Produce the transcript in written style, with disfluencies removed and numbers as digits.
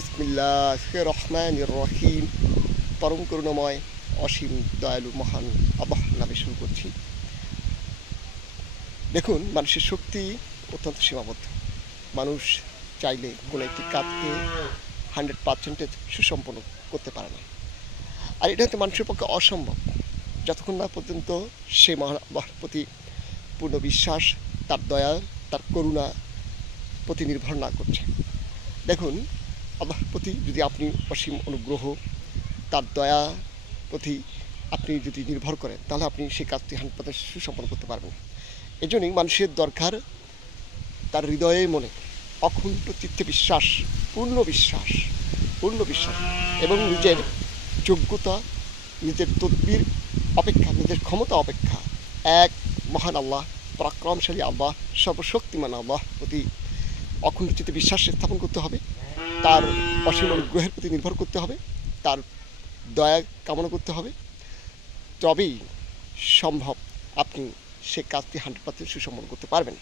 বিসমিল্লাহির রহমানির রহিম। পরম করুণাময় অসীম দয়ালু মহান আল্লাহর নামে শুরু করছি। দেখুন, মানুষের শক্তি অত্যন্ত সীমাবদ্ধ। মানুষ চাইলে কোনো একটি কাজকে 100% সুসম্পন্ন করতে পারে না। আর এটা হয়তো মানুষের পক্ষে অসম্ভব, যতক্ষণ না পর্যন্ত সে মহান আল্লাহর প্রতি পূর্ণ বিশ্বাস, তার দয়া, তার করুণা প্রতি নির্ভর না করছে। দেখুন, আল্লাহর প্রতি যদি আপনি অসীম অনুগ্রহ, তার দয়া প্রতি আপনি যদি নির্ভর করেন, তাহলে আপনি সেই কাজটি 100% সুসম্পন্ন করতে পারবেন। এজন্যই মানুষের দরকার তার হৃদয়ে মনে অকুণ্ঠ চিত্তে বিশ্বাস, পূর্ণ বিশ্বাস, এবং নিজের যোগ্যতা, নিজের তদবির অপেক্ষা, নিজের ক্ষমতা অপেক্ষা এক মহান আল্লাহ, পরাক্রমশালী আল্লাহ, সর্বশক্তিমান আল্লাহ প্রতি অকুণ্ঠ চিত্তে বিশ্বাস স্থাপন করতে হবে। তার অসীম অনুগ্রহের প্রতি নির্ভর করতে হবে, তার দয়া কামনা করতে হবে। তবেই সম্ভব আপনি সে কাজটি 100% সুসম্পন্ন করতে পারবেন।